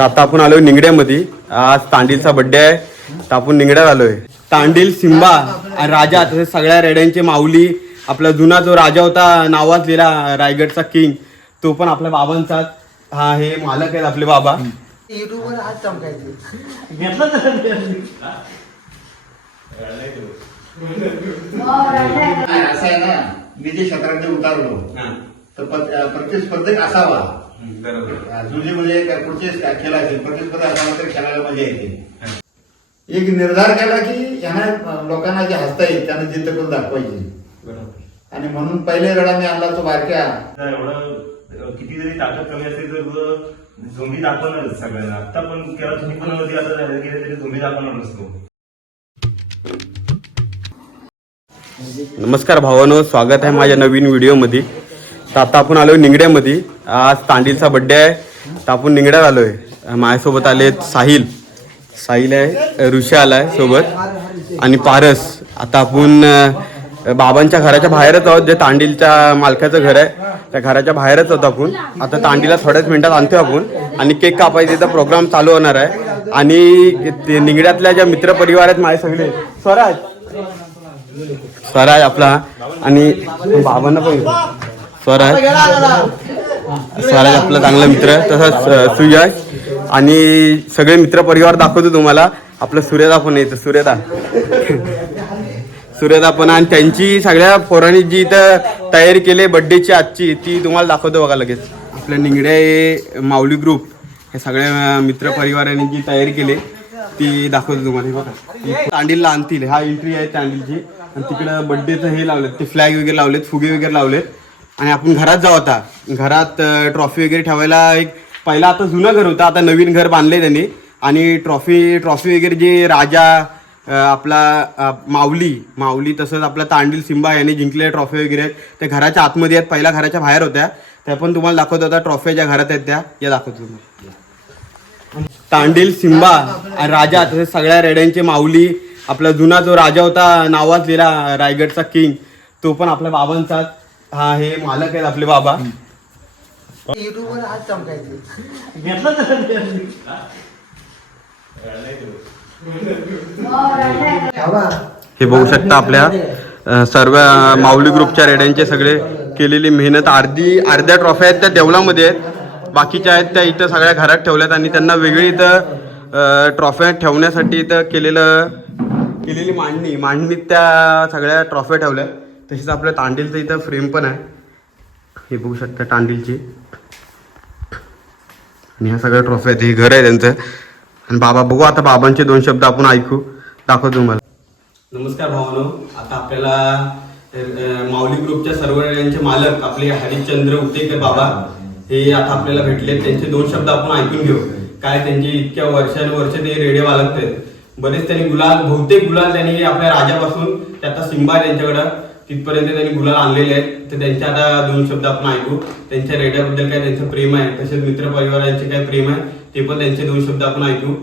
तर आता आपण आलोय निंगड्यामध्ये. आज तांडीलचा बर्थडे आहे तर आपण निंगड्यात आलोय. तांडील, सिंबा आणि राजा तसे सगळ्या रेड्यांचे माऊली. आपला जुना जो राजा होता नावाजलेला रायगडचा किंग तो पण आपल्या बाबांचा. हा हे मालक आहेत आपले बाबा. युट्यूबवर आज चमकायचे असं आहे ना, मी जे शतरंज उतारलो तर प्रतिस्पर्धक असावा. जुने म्हणजे पुढचे खेळ असेल प्रतिस्पर्धा असावा तर खेळायला मजा येते. एक निर्धार केला की यांना लोकांना जे हसता येईल त्यांना जिद्द करून दाखवायची. आणि म्हणून पहिले रडा मी आणला तो बारक्या. एवढं किती जरी ताकद कमी असेल तर झोंबी दाखवणार सगळ्यांना. आता पण केला तुम्ही पण मध्ये आता गेले तरी झोंबी दाखवणार नसतो. नमस्कार भावांनो, स्वागत आहे माझ्या नवीन व्हिडिओमध्ये. तर आता आपण आलोय निंगड्यामध्ये. आज तांडीलचा बर्थडे आहे तर आपण निंगड्यात आलोय. माझ्यासोबत आलेत साहिल आहे, ऋषी आलाय सोबत आणि पारस. आता आपण बाबांच्या घराच्या बाहेरच आहोत. जे तांडीलच्या मालकाचं घर आहे त्या घराच्या बाहेरच आहोत आपण. आता तांडीला थोड्याच मिनिटात आणतोय आपण आणि केक कापायचा इथं प्रोग्राम चालू होणार आहे. आणि ते निंगड्यातल्या ज्या मित्रपरिवार आहेत माझे सगळे स्वराज आपला आणि बाबांना पण स्वराज आपला चांगला मित्र. तसंच सुयश आणि सगळे मित्रपरिवार दाखवतो तुम्हाला. आपलं सूर्यदा पण येतं, सूर्यदा पण. आणि त्यांची सगळ्या पोरांनी जी इथं तयारी केली बड्डेची आजची ती तुम्हाला दाखवतो बघा लगेच. आपल्या निंगड्या माऊली ग्रुप हे सगळ्या मित्रपरिवारांनी जी तयारी केली ती दाखवतो तुम्हाला. हे बघा तांडीलला आणतील. हा एंट्री आहे तांडीलची. आणि तिकडं बड्डेचं हे लावलेत, ते फ्लॅग वगैरे लावलेत, फुगे वगैरे लावलेत. आणि आपण घरात जाऊ. आता घरात ट्रॉफी वगैरे ठेवायला एक पहिला आता जुनं घर होतं, आता नवीन घर बांधले त्यांनी. आणि ट्रॉफी वगैरे जे राजा आपला माऊली तसंच आपला तांडील सिंबा यांनी जिंकलेल्या ट्रॉफी वगैरे आहेत त्या घराच्या आतमध्ये आहेत. पहिल्या घराच्या बाहेर होत्या त्या पण तुम्हाला दाखवत होता. ट्रॉफी ज्या घरात आहेत त्या या दाखवतो तुम्हाला. तांडील, सिंबा आणि राजा तसे सगळ्या रेड्यांचे माऊली. आपला जुना जो राजा होता नावाजलेला रायगडचा किंग तो पण आपल्या बाबांचा. हा हे मालक आहेत आपले बाबा. युट्यूबवर आज चमकायचे हे बघू शकता आपल्या सर्व माऊली ग्रुपच्या रेड्यांचे सगळे केलेली मेहनत. अर्ध्या ट्रॉफी आहेत त्या देवळामध्ये आहेत, बाकीच्या आहेत त्या इथं सगळ्या घरात ठेवल्यात. आणि त्यांना वेगळी इथं ट्रॉफ्या ठेवण्यासाठी इथं केलेली मांडणीत त्या सगळ्या ट्रॉफ्या ठेवल्या. तसेच आपल्या तांडीलचं इथं फ्रेम पण आहे. हे बघू शकता तांडीलची. आणि ह्या सगळ्या ट्रॉफ्या आहेत. हे घर आहे त्यांचं. आणि बाबा बघू आता बाबांचे 2 शब्द आपण दाखवतो तुम्हाला. नमस्कार भावानो. आता आपल्याला माऊली ग्रुपच्या सर्व रेड्यांचे मालक आपले हरिश्चंद्र उतेकर बाबा हे आता आपल्याला भेटले. त्यांचे 2 शब्द आपण ऐकून घेऊ. काय त्यांचे इतक्या वर्षानुवर्ष ते रेडे मालक आहेत. बरेच त्यांनी बहुतेक गुलाल त्यांनी आपल्या राजापासून ते आता सिंबा त्यांच्याकडं तिथपर्यंत त्यांनी गुलाल आणलेले आहेत. तर त्यांचे आता 2 शब्द आपण ऐकू. त्यांच्या रेड्याबद्दल काय त्यांचं प्रेम आहे, तसेच मित्रपरिवारांचे काय प्रेम आहे ते पण त्यांचे 2 शब्द आपण ऐकू.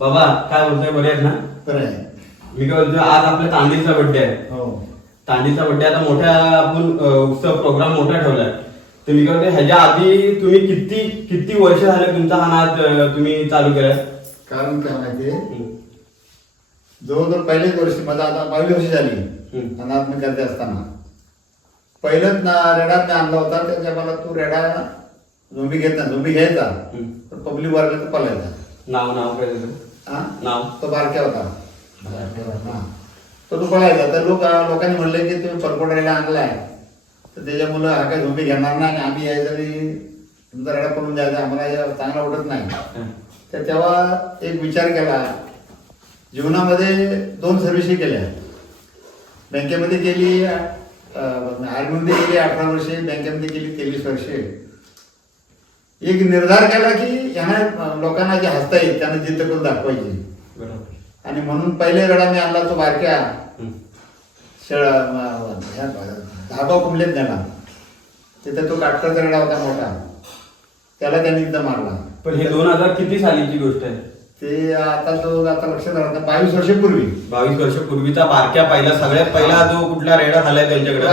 बाबा काय बोलताय, बरे आहेत ना? बरं आहे. मी काय बोलतोय, आज आपल्या तांडीलचा बर्थडे आहे. तांडीलचा बर्थडे आता मोठा आपण उत्सव प्रोग्राम मोठा ठेवलाय. तर मी काय बोलतोय, ह्याच्या आधी तुम्ही किती वर्ष झाले तुमचा हा नाद तुम्ही चालू केलाय? कारण काय माहितीये, जवळजवळ पहिलेच वर्ष माझा आता 22 वर्ष झाली अनाथ मी करते असताना. पहिलंच ना रेडा मी आणला होता. त्याच्या मला तो रेडा झोंबी घ्यायचा तर पब्लिक वारला तर पलायचा. नाव काय नाव? तो बारक्या होता तो पळायचा. तर लोकांनी म्हणले की तुम्ही परकोट रेडा आणलाय तर त्याच्यामुळं हा काही झोंबी घेणार नाही आणि आम्ही यायचा तुमचा रेडा पळून जायचा, आम्हाला चांगला उठत नाही. तर तेव्हा एक विचार केला. जीवनामध्ये 2 सर्व्हिस केल्या. बँकेमध्ये केली, आर्मीमध्ये गेली 18 वर्षे, बँकेमध्ये गेली 23 वर्षे. एक निर्धार केला की यांना लोकांना जे हसता येईल त्यांना जिद्द करून दाखवायची. आणि म्हणून पहिले रडा मी आणला तो बारक्या धाबा कुंबलेत नेला. तिथे तो काटकरचा रडा होता मोठा, त्याला त्यांनी इथं मारला. पण हे 2000 किती सालीची गोष्ट आहे? ते आता लक्षात आलं 22 वर्षापूर्वी. 22 वर्षापूर्वीचा बारक्या सगळ्यात पहिला जो कुठला रेडा झालाय त्यांच्याकडे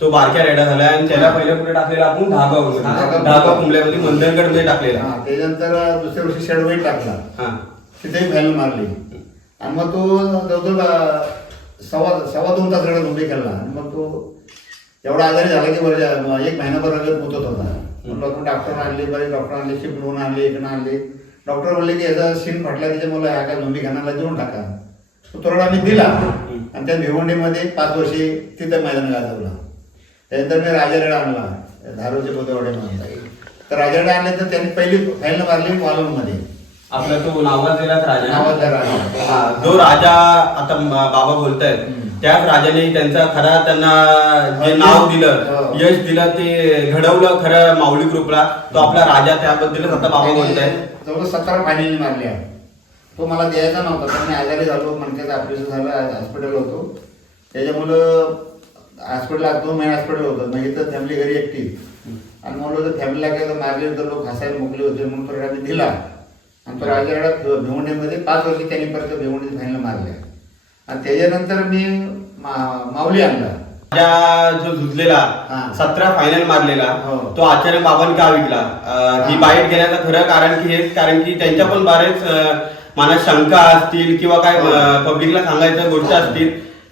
तो बारक्या रेडा झाला आणि त्याला पहिल्या कुठे टाकलेला आपण धागा कुंबल्यामध्ये मंदनगड मध्ये टाकलेला. हा, त्याच्यानंतर दुसऱ्या वर्षी शेडवेट टाकला, हा तिथेही फायनल मारली. आणि मग तो जवळजवळ सव्वा 2 तास रेडा झोंबी खेळला. आणि मग तो एवढा आजारी झाला की बरं 1 महिनाभर रगत मुतत होता. मग लोक डॉक्टर आणले, बरेच डॉक्टर आणले, शिफ्ट आणले, इकडनं आणले. डॉक्टर बोलले की याचा सीन फाटला, त्याच्यामुळे ह्या काय झोंबी खानाला देऊन टाका. तो तोरडा आम्ही दिला आणि त्या भिवंडीमध्ये 5 वर्षे तिथं मैदान गाजवला. त्यानंतर मी राजारेडा आणला धारूरच्या बुधवाड्यामध्ये. तर राजारेडा आणले तर त्यांनी पहिली फायनल मारली वालूरमध्ये. आपला तो नावाजलेलाच राजा. नावाजलेला राजा. हा, जो राजा आता बाबा बोलतायत त्याच राजाने त्यांचा खरा त्यांना जे नाव दिलं, यश दिलं, ते घडवलं खरं माऊली ग्रुपला. तो आपला राजा, त्याबद्दलच आता बाबा बोलतायत. जवळ 17 फायनल मारल्या. तो मला द्यायचा नव्हता, पण मी आजारी झालो, मणक्याचं ऑपरेशन झालं, हॉस्पिटल होतो. त्याच्यामुळं हॉस्पिटलला 2 महिने हॉस्पिटल होतं. मग इथं फॅमिली घरी एकटी. आणि म्हणलं तर फॅमिलीला काय मारले तर लोक हसायला मोकले होते, म्हणून तो रेडा मी दिला. आणि तो राजारेडा भिवंडीमध्ये 5 वर्षी त्यांनी परत भिवंडीत फायनल मारल्या. आणि त्याच्यानंतर मी माऊली आणला. राजा जो झुजलेला हा. 17 फायनल मारलेला, हो. तो अचानक बाबांनी का विकला? ही बाईट घेण्याचं खरं कारण की हेच, कारण की त्यांच्या पण बरेच मनात शंका असतील किंवा काय पब्लिकला सांगायच्या गोष्टी असतील,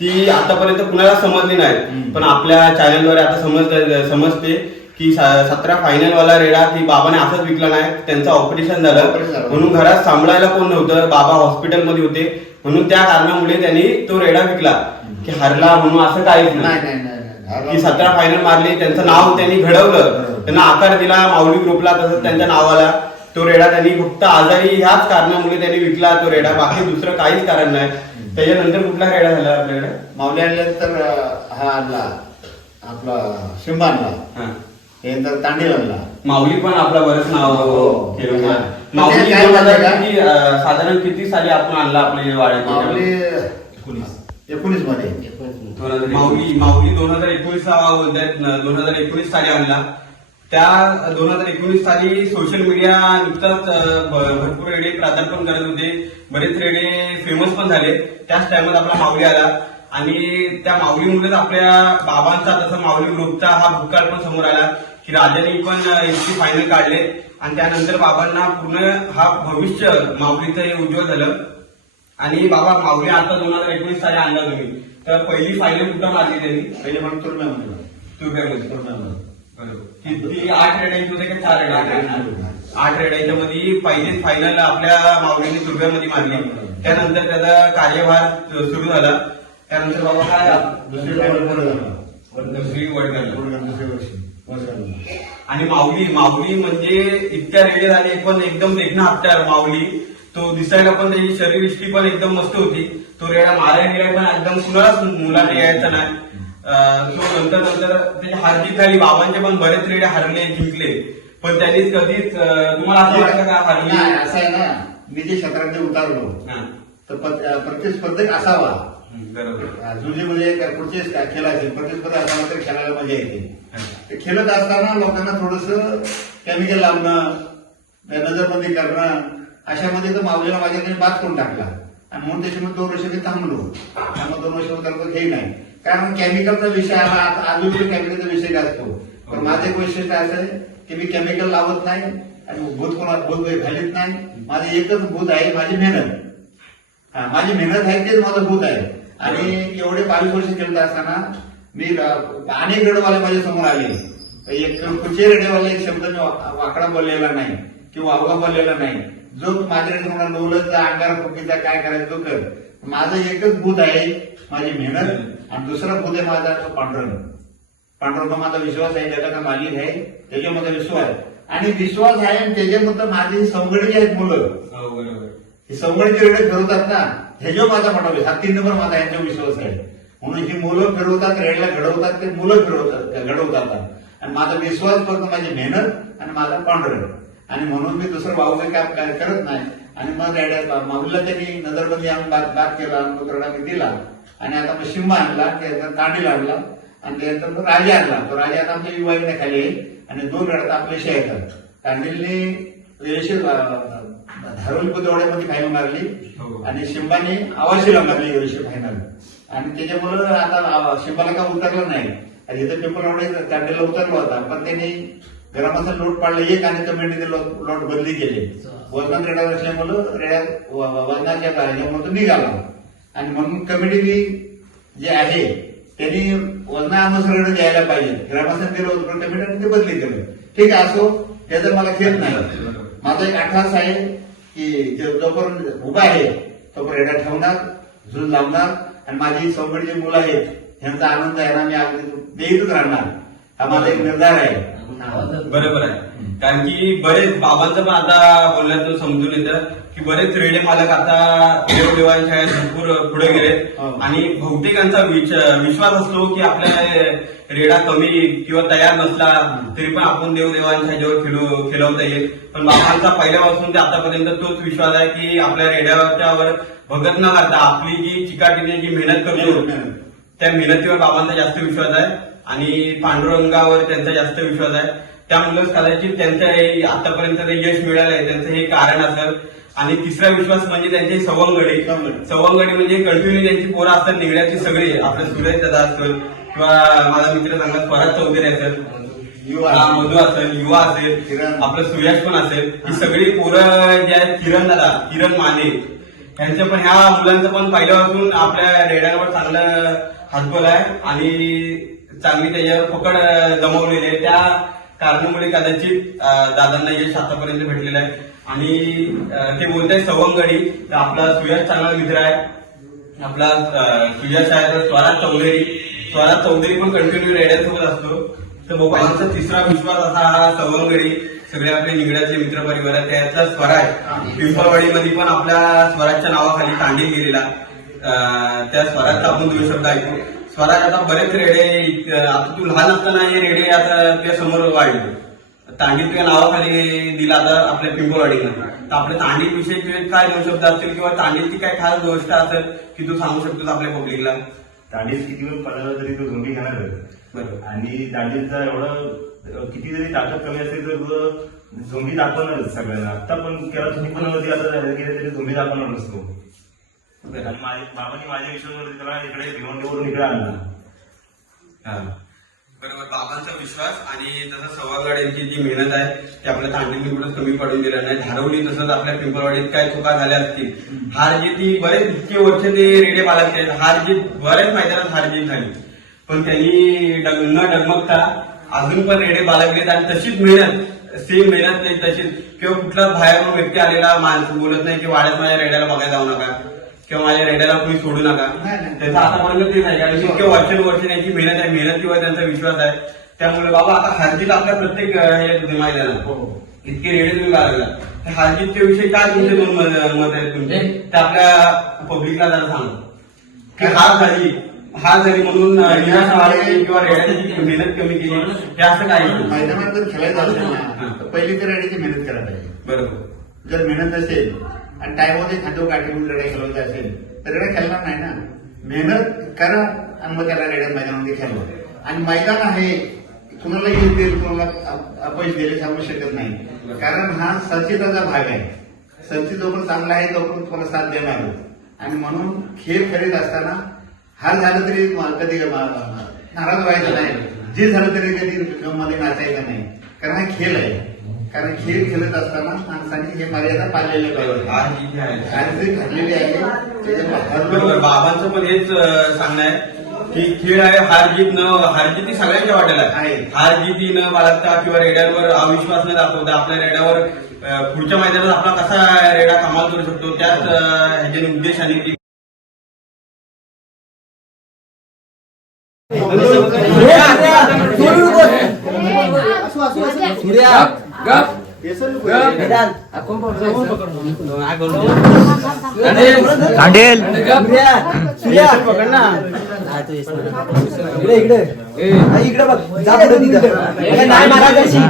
ती आतापर्यंत कुणाला समजली नाही. पण आपल्या चॅनलद्वारे आता समजते की 17 फायनल वाला रेडा ती बाबाने असंच विकला नाही. त्यांचं ऑपरेशन झालं म्हणून घरात सांभाळायला कोण नव्हतं, बाबा हॉस्पिटलमध्ये होते, म्हणून त्या कारणामुळे त्यांनी तो रेडा विकला. की हरला म्हणून असं काहीच नाही. की 17 फायनल मारली, त्यांचं नाव त्यांनी घडवलं, त्यांना आकार दिला माऊली ग्रुपला, तसंच त्यांच्या नावाला तो रेडा त्यांनी फक्त आजारी ह्याच कारणामुळे त्यांनी विकला तो रेडा, बाकी दुसरं काहीच कारण नाही. त्याच्यानंतर कुठला रेडा झाला आपल्याकडे? माऊली आणल्यानंतर हा आणला आपला शिंबा आणला. त्यानंतर तांडील आणला. माऊली पण आपला बरंच नाव हो. केलं. हा. माऊली काय म्हणताय का? साधारण किती साली आपण आणला आपल्या वाड्यात? माऊली 19 मध्ये. माऊली 2019 बोलतायत, 2019 साली आणला. त्या 2019 साली सोशल मीडिया नुकताच भरपूर रेडे प्राधान्यपण करत होते, बरेच रेडे फेमस पण झाले. त्याच टाइमात आपला माऊली आला आणि त्या माऊलीमुळेच आपल्या बाबांचा, तसं माऊली ग्रुपचा हा भूतकाळ पण समोर आला की राजाने पण इतकी फायनल काढले. आणि त्यानंतर बाबांना पूर्ण हा भविष्य माऊलीचं हे उज्ज्वल झालं. आणि बाबा माऊली आता 2019 साली आणला तुम्ही, तर पहिली फायनल कुठं मारली त्यांनी? पहिले म्हणून तुरम्यामध्ये. किती 8 रेड्यांची होते का 4 रेड्या? 8 रेड्यांच्या मध्ये पहिलीच फायनल आपल्या माऊलीने तुर्ब्यामध्ये मारली. त्यानंतर त्याचा कार्यभार सुरू झाला. त्यानंतर बाबा काय दुसरी आणि माऊली म्हणजे इतक्या रेडे झाले, पण एकदम देखणं हत्यार माऊली. तो दिसायला पण त्याची शरीरयष्टी पण एकदम मस्त होती. तो रेडा मारायला गेला पण एकदम कुणालाच मुलाने यायचा नाही. तो नंतर त्याची हारजीत झाली. बाबांचे पण बरेच रेडे हारले, जिंकले, पण त्यांनी कधीच तुम्हाला असं वाटतं का हारली? असं आहे ना, मी जे क्षेत्रात उतारलो तर प्रतिस्पर्धक असावा. बरोबर. जुजीमध्ये पुढचे खेळायचे प्रतिस्पर्धा असावा तर खेळायला मजा येते. ते खेळत असताना लोकांना थोडस केमिकल लावणं, नजरबंदी करणं, अशामध्ये तर माऊलीला माझ्याकडे बाद करून टाकला. आणि म्हणून त्याच्यामध्ये 2 वर्ष मी थांबलो. त्यामुळे 2 वर्ष उतरलो हे नाही, कारण केमिकलचा विषय आला. अजून केमिकलचा विषय असतो. पण माझं एक वैशिष्ट्य असं आहे की मी केमिकल लावत नाही आणि भूत घालीत नाही. माझं एकच भूत आहे, माझी मेहनत. माझी मेहनत आहे तेच माझं भूत आहे. आणि एवढे 22 वर्ष खेळत असताना मी अनेक रेडवाले माझ्या समोर आले. एक कुठचे रेडेवाले एक शब्द मी वाकडा बोललेला नाही किंवा अवघा बोललेला नाही. जो माझ्याकडे तुम्हाला नवलच अंगार फुकीचा काय करायचं तो कर. माझं एकच भूत आहे, माझी मेहनत. आणि दुसरा भूत आहे माझा पांडुरंग माझा विश्वास आहे, जगाचा मालिक आहे, त्याच्यावर माझा विश्वास आहे. आणि विश्वास आहे आणि त्याच्यामध्ये माझी संघटची आहेत मुलं. ही संघटची रेडे फिरवतात ना, ह्याच्यावर माझा मोठा विश्वास. 3 नंबर माझा यांच्यावर विश्वास आहे. म्हणून ही मुलं फिरवतात, रेडला घडवतात, ते मुलं घडवतात. आणि माझा विश्वास फक्त माझी मेहनत आणि माझा पांडुरंग. आणि म्हणून मी दुसरं भाऊचं काम काय करत नाही. आणि मग रेड्या माऊलीला त्यांनी नजरबंदी आणून बाग केला, रेडा मी दिला. आणि आता मग शिंबा आणला, त्यानंतर तांडील आणला आणि त्यानंतर राजा आणला. तो राजा आता आमच्या युवाईने खाली आहे. आणि 2 रेडा आपल्याशी येतात. तांडीलने धारोली बुधवाड्यामध्ये फायनल मारली आणि शिंबाने आवाशीला मारली फायनल. आणि त्याच्यामुळं आता शिंबाला का उतरलं नाही. आणि इथं पेपर तांडेला उतरला होता, पण त्यांनी ग्रामाचा लोट पाडला एक आणि कमिटीने लोट बदली केली. वजनात रेडा असल्यामुळं रेड्या वजनाच्या कार्यामधून निघाला आणि म्हणून कमिटीने जे आहे त्यांनी वजनानुसार रेडा द्यायला पाहिजे. ग्रामाचं दिलं होतं पण कमिटीने ते बदली केलं. ठीक आहे, असो, त्याचा मला खेळ नाही. माझा एक आठास आहे की जोपर्यंत उभा आहे तोपर्यंत रेडा ठेवणार, झूल लावणार आणि माझी सौकडी जी मुलं आहेत यांचा आनंद आहे ना मी अगदी देतच राहणार. हा माझा एक निर्धार आहे. बरोबर आहे. कारण की बरेच बाबांचं पण आता बोलण्यातून समजून येतं की बरेच रेडे मालक आता देवदेवांच्या भरपूर पुढे गेलेत आणि बहुतेकांचा विश्वास असतो की आपल्या रेडा कमी किंवा तयार नसला तरी पण आपण देवदेवांच्या ह्याच्यावर खेळवता येईल. पण बाबांचा पहिल्यापासून ते आतापर्यंत तोच विश्वास आहे की आपल्या रेड्याच्यावर भगत न करता आपली जी चिकाटीने जी मेहनत करतो त्या मेहनतीवर बाबांचा जास्त विश्वास आहे आणि पांडुरंगावर त्यांचा जास्त विश्वास आहे. त्यामुळेच कदाचित त्यांचं हे आतापर्यंत यश मिळालं आहे त्यांचं हे कारण असेल. आणि तिसरा विश्वास म्हणजे त्यांचे सवंगडी म्हणजे कंटिन्यू त्यांची पोरं असतात निगड्याची सगळी. आपलं सुरेश दादा असेल किंवा माझा मित्र चांगला स्वराज चौधरी असेल, मधू असेल, युवा असेल, आपलं सुयश पण असेल, ही सगळी पोरं जे आहेत, किरण माने यांच्या पण ह्या मुलांचं पण पहिल्यापासून आपल्या रेड्यांवर चांगलं हातबल आहे आणि चांगली त्याच्यावर पकड जमवलेली आहे. त्या कारणामुळे कदाचित दादांना यश आतापर्यंत भेटलेलं आहे. आणि ते बोलताय सवंगडी, तर आपला सुयश चांगला मित्र आहे. आपला सुयश आहे तर स्वराज चौधरी पण कंटिन्यू रेड्यासोबत असतो. तर बाबांचा तिसरा विश्वास असा हा सवंगडी सगळे आपले निगड्याचे मित्र परिवार आहे. त्याचा स्वर आहे पिंपळवाडीमध्ये पण आपल्या स्वराजच्या नावाखाली तांडी गेलेला. त्या स्वराजचा आपण 2 शब्द ऐकू. स्वराज आता बरेच रेडे, आता तू लहान असताना हे रेडे आता तुझ्या समोर वाढले, तांडी तुझ्या नावाखाली दिला आता आपल्या पिंपळवाडीमध्ये. तर आपल्या तांडीविषयी काय 2 शब्द असतील किंवा तांडीची काय खास गोष्ट असेल की तू सांगू शकतोस आपल्या पब्लिकला? तांडीत किती वेळ पडला तरी तो झोंबी घेणार. बरोबर. आणि तांडीचा एवढं किती जरी ताकद कमी असेल तर झोंबी दाखवणार सगळ्यांना. आता पण केव्हा तुम्ही पण होती आता गेले तरी झोंबी दाखवणार नसतो. आणि बाबांनी माझ्या विश्वासावर त्याला इकडे भिवंडीवरून इकडे आणला. बरोबर. बाबांचा विश्वास आणि तसं सवागड यांची जी मेहनत आहे ती आपल्या तांडीने कुठं कमी पडून दिलं नाही. धारवली तसंच आपल्या पिंपळवाडीत काय चुका झाल्या असतील, हार जीत ही बरेच इतके वर्ष ते रेडे बाळगत आहेत. हार जीत बऱ्याच मैदानात हार जीत झाली पण त्यांनी न डगमगता अजून पण रेडे बाळगलेत आणि तशीच मेहनत, सेम मेहनत नाही तशीच. किंवा कुठला बाहेरून व्यक्ती आलेला माणूस बोलत नाही की वाड्यात माझ्या रेड्याला बघायला जाऊ नका किंवा माझ्या रेड्याला कुणी सोडू नका. त्याचं आतापर्यंत तेच आहे कारण इतके वर्ष त्यांची मेहनत आहे, मेहनतीवर त्यांचा विश्वास आहे. त्यामुळे बाबा आता हारजीत आपल्या प्रत्येक हे मैदानात इतके रेडे तुम्ही बाळगला, हारजीतच्या विषयी काय तुमचे 2 मत आहेत तुमचे ते आपल्या पब्लिकला जरा सांगा की हार झाली म्हणून निराश वाढली किंवा रेड्याची मेहनत कमी केली हे असं काही मैदानात जर खेळायचं असेल ना तर पहिली तर रेड्याची मेहनत करायला पाहिजे. बरोबर. जर मेहनत नसेल आणि टाइममध्ये खांदो काठीवरून रेड्या खेळवायच्या असेल तर रेड्या खेळणार नाही ना. मेहनत करा आणि मग त्याला रेड्या मैदानामध्ये खेळवा. आणि मैदान आहे कुणाला येईल कुणाला अपयश दिले सांगू शकत नाही कारण हा संचिताचा भाग आहे. संचित जोपर्यंत चांगला आहे तोपर्यंत तुम्हाला साथ देणार. आणि म्हणून खेळ खेळत असताना हार झालं तरी कधी नाराज व्हायचं नाही, जे झालं तरी कधी मध्ये नाचायचं नाही कारण हा खेळ आहे. कारण खेळ खेळत असताना माणसाने हे मर्यादा पाळलेले पाहिजे. घडलेली आहे. बरोबर. बाबांचं पण हेच सांगणं आहे की खेळ आहे, हारजीत ही सगळ्यांच्या वाटेला आहे. हारजीती न बाळगता किंवा रेड्यावर अविश्वास न दाखवता आपल्या रेड्यावर पुढच्या मैदानात आपला कसा रेडा कमाल करू शकतो त्याच ह्याच्या उद्देशाने ती पकड ना इकडे बघ जा पुढे तिथं नाही मारायची.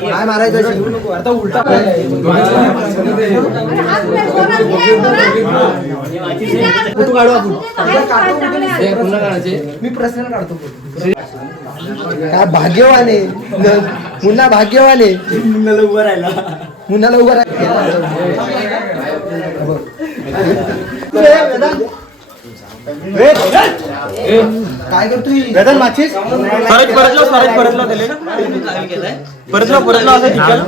काय मारायचं आता उलटा फोटो काढू आपण. मी प्रश्न काढतो. काय भाग्यवान आहे मुन्ना, भाग्यवान आहे. मुन्नाला उभं राहिला काय करतोय वेदन माचीस परतला त्याले परतला असं नाही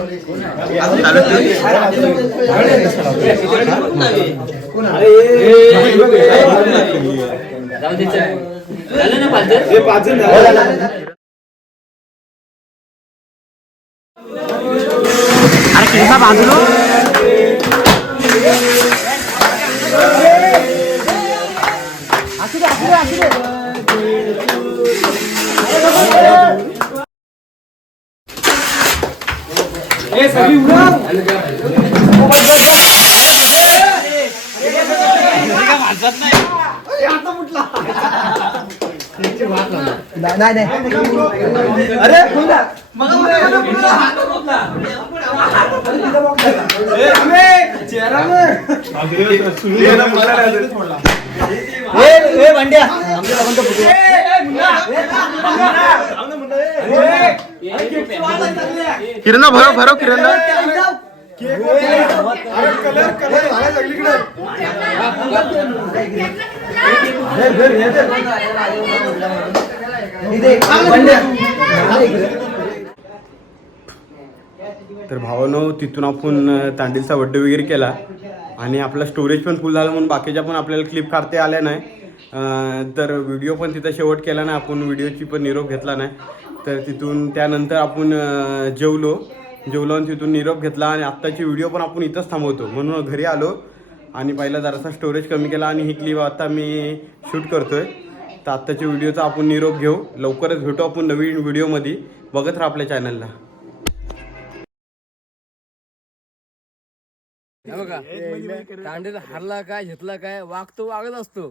अरे किरणा भरो किरणा तर भावानो तिथून आपण तांडीलचा बड्डे वगैरे केला आणि आपला स्टोरेज पण फुल झाला म्हणून बाकीच्या पण आपल्याला क्लिप काढता आल्या नाही. तर व्हिडिओ पण तिथं शेवट केला नाही आपण, व्हिडिओची पण निरोप घेतला नाही. तर तिथून त्यानंतर आपण जेवलो आणि तिथून निरोप घेतला आणि आत्ताची व्हिडिओ पण आपण इथंच थांबवतो म्हणून घरी आलो आणि पहिला जरासा स्टोरेज कमी केला आणि ही क्लिप आता मी शूट करतोय. तर आत्ताच्या व्हिडिओचा आपण निरोप घेऊ, लवकरच भेटू आपण नवीन व्हिडिओमध्ये. बघत राहा आपल्या चॅनलला. तांडेल हरला काय घेतला काय वागतो वागत असतो.